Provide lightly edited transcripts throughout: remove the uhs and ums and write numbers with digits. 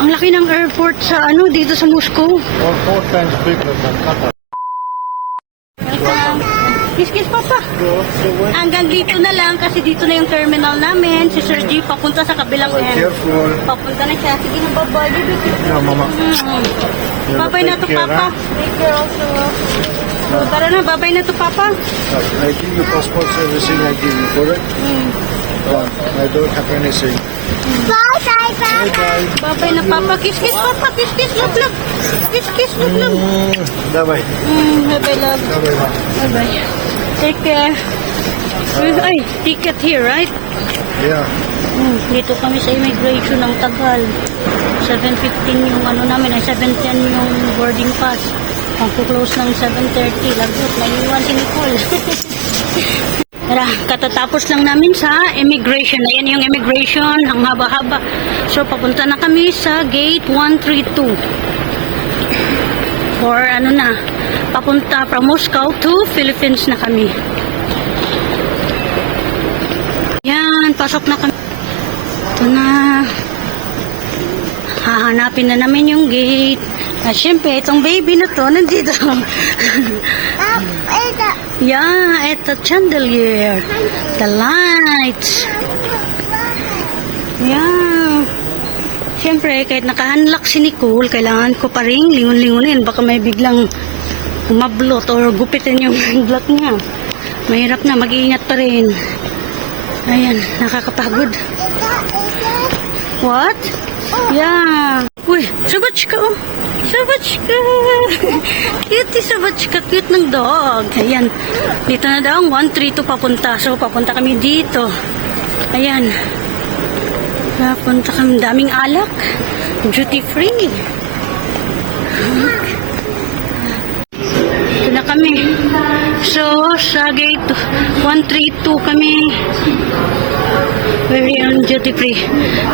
Ang laki ng airport sa dito sa Moscow. Or 4 times bigger than Qatar. Welcome. Kiss papa. Hanggang dito na lang kasi dito na yung terminal namin. Si Sir G papunta sa kabilang end. Careful. Papunta na siya. Sige na, bye-bye. Yeah, mama. Bye-bye na to, papa. Take care also. So, tara na, bye-bye na to, papa. I give you passports, everything I give you, correct? I don't have anything. Bye-bye. Bye-bye na, papa. Kiss, papa. Kiss, love. Kiss, love. Bye-bye. Bye-bye, love. Bye-bye, ma. Bye-bye. Take care. Ay, ticket here, right? Yeah. Dito kami sa immigration ng Tagal. 7:15 yung namin, ay 7:10 yung boarding pass. Pagpo-close ng 7:30. Lagot, naiiwan si Nicole. Tara, katatapos lang namin sa immigration. Ayan yung immigration, ang haba-haba. So, papunta na kami sa gate 132. Or papunta from Moscow to Philippines na kami. Yan, pasok na kami. Ito na. Hahanapin na namin yung gate. At syempre, itong baby na to, nandito. Yeah, ito chandelier. The lights. Yeah. Syempre, kahit naka-unlock si Nicole, kailangan ko pa rin lingon-lingonin. Baka may biglang mablot or gupitin yung block niya. Mahirap na, mag-iingat pa rin. Ayan, nakakapagod. What? Yeah. Uy, sabachka oh. Sabachka. Cute sabachka. Cute ng dog. Ayan. Dito na daw ang 132 papunta. So, papunta kami dito. Ayan. Papunta kami. Daming alak. Duty free. Ito na kami. So, sa gate 132 kami. Very on duty free.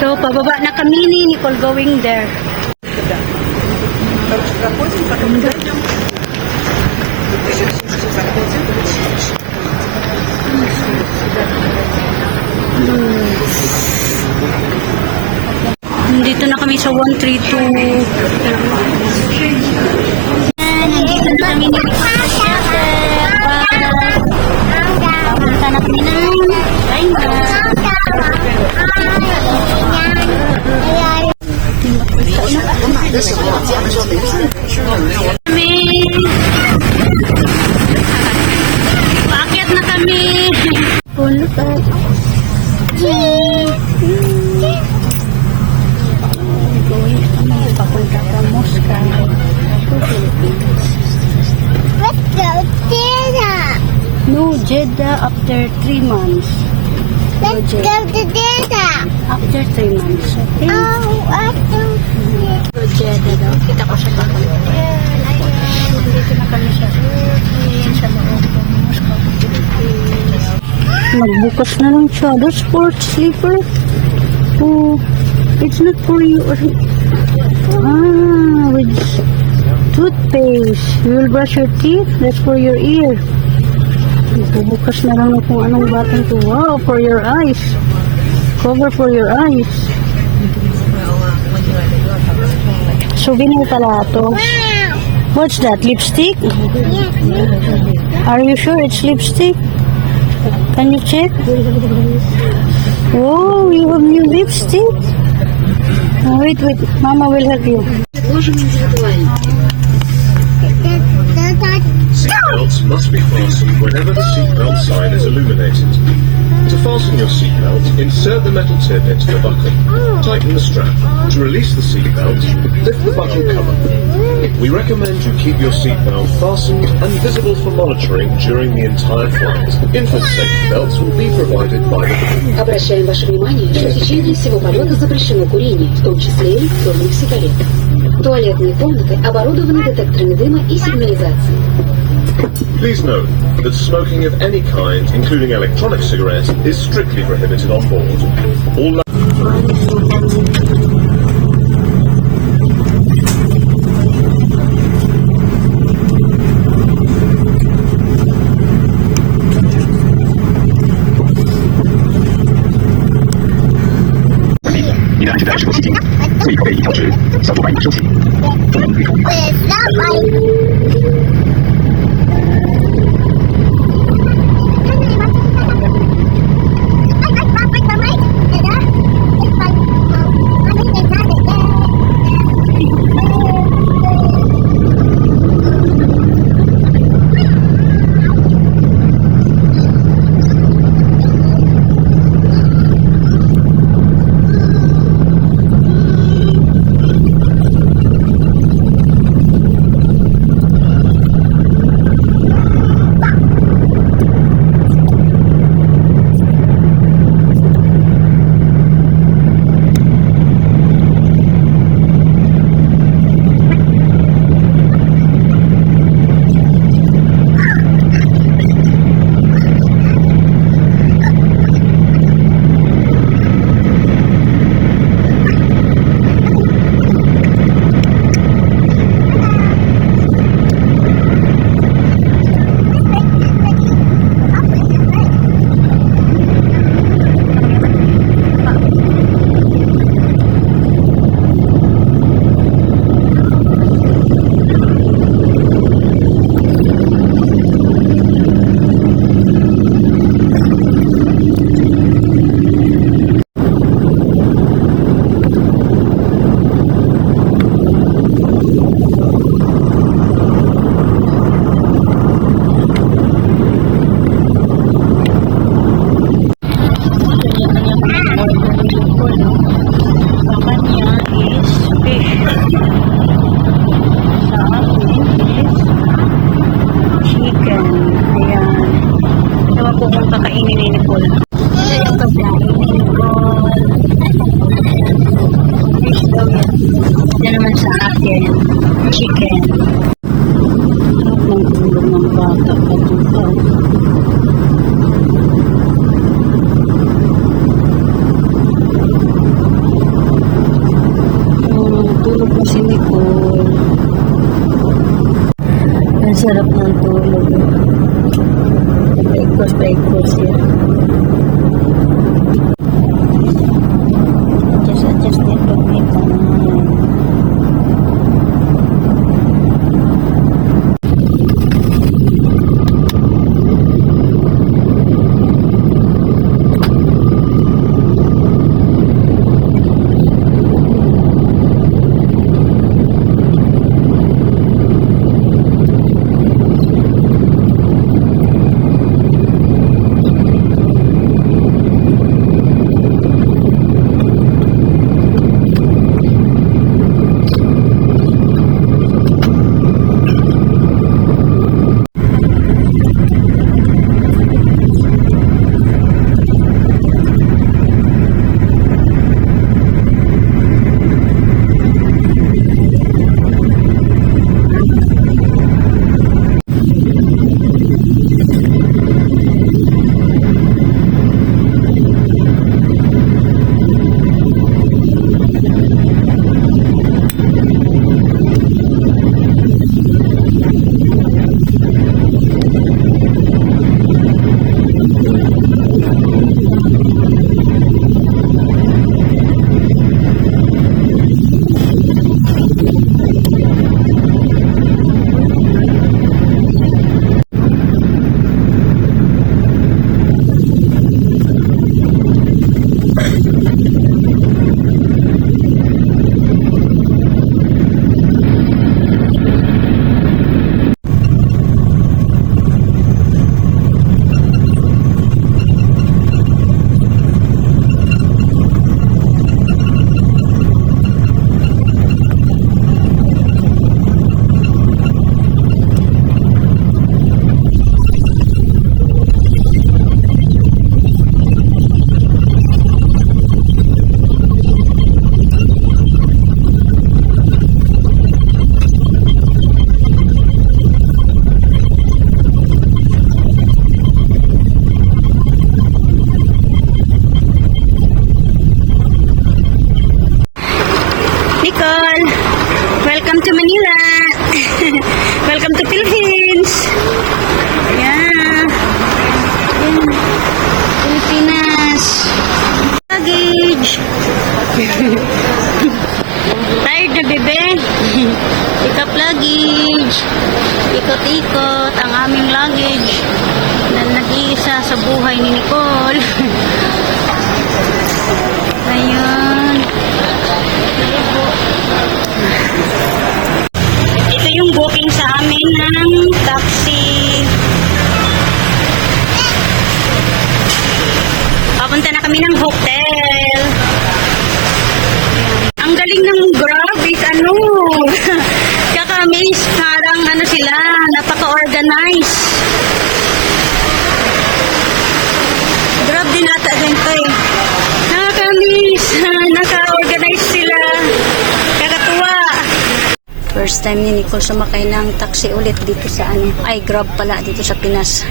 So, pababa na kami ni Nicole going there. Nandito na kami sa 132. Nandito na kami ni Papunta na kami ng Paakyat na kami. Pulot at going kami papunta sa Moscow to Philippines. Let's go Jeddah. No, Jeddah after 3 months. Let's go to Jeddah. After 3 months, okay? After Jeddah daw. Kita ko sa bakal. Dito na kami sa loob ng Moscow to Philippines. Magbukas na lang siya. The sports sleeper. Oh, it's not for you. With toothpaste. You will brush your teeth. That's for your ear. Bubukas na lang kung anong button to. Wow, for your eyes. Cover for your eyes. Souvenir pala ito. What's that? Lipstick? Are you sure it's lipstick? Can you check? Oh, you have new lipstick? Oh, wait. Mama will help you. Seatbelts must be fastened whenever the seatbelt sign is illuminated. To fasten your seatbelt, insert the metal tip into the buckle. Tighten the strap. To release the seatbelt, lift the buckle cover. We recommend you keep your seatbelt fastened and visible for monitoring during the entire flight. Infant safety belts will be provided by the... Обращаем ваше внимание, что в течение всего полета запрещено курение, в том числе электронных сигарет. Туалетные комнаты оборудованы детекторами дыма и сигнализацией. Please note that smoking of any kind, including electronic cigarettes, is strictly prohibited on board. All你的安全带是否系紧？注意口碑一条。同时小组欢迎收起。 It's not like. Yan naman sa akin, chicken. Ng tulog ng bata patuto. Tulog na si Nicole. Ang sarap ng tulog. Paikos yan. Adjust din pagkita naman. Welcome to Manila. Welcome to Philippines. Yeah. Pilipinas. Luggage. Bebe, pick up luggage. Ikot-ikot ang aming luggage na nag-iisa sa buhay ni Nicole. Ayun. Ito yung booking sa amin ng taxi. Papunta na kami ng hotel. Ang galing ng Grab is ano. Kaka-amaze, parang ano sila, napaka-organize. Grab din ata din to eh. Nakaka-amaze, naka-organize sila. Kakatuwa. First time ni Nicole sumakay ng taxi ulit dito sa ano, ay Grab pala dito sa Pinas.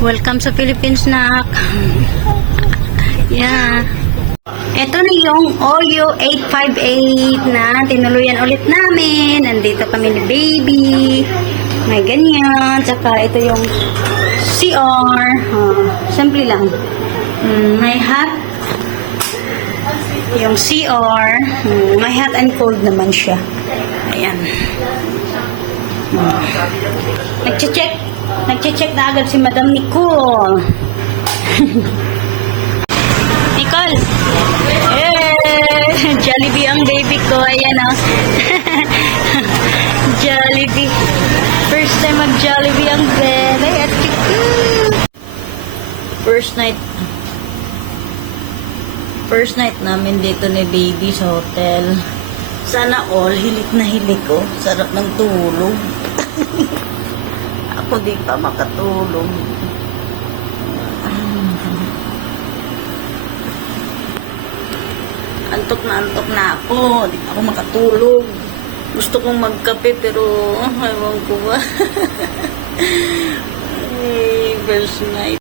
Welcome sa Philippines, nak. Yeah. Ito na yung OYO 858 na tinuluyan ulit namin. Nandito kami ni baby. May ganyan. Tsaka ito yung CR. Simple lang. May hot. Yung CR. May hot and cold naman siya. Ayan. Nagche-check na agad si Madam Nicole. Nicole! Jollibee ang baby ko. Ayan o. Jollibee. First time mag-Jollibee ang bebe. At First night namin dito ni baby sa hotel. Sana all, hilik na hilik ko. Sarap ng tulog. Ako di pa makatulog. Antok na ako. Di pa ako makatulog. Gusto kong magkape pero ewan ko ba. First night.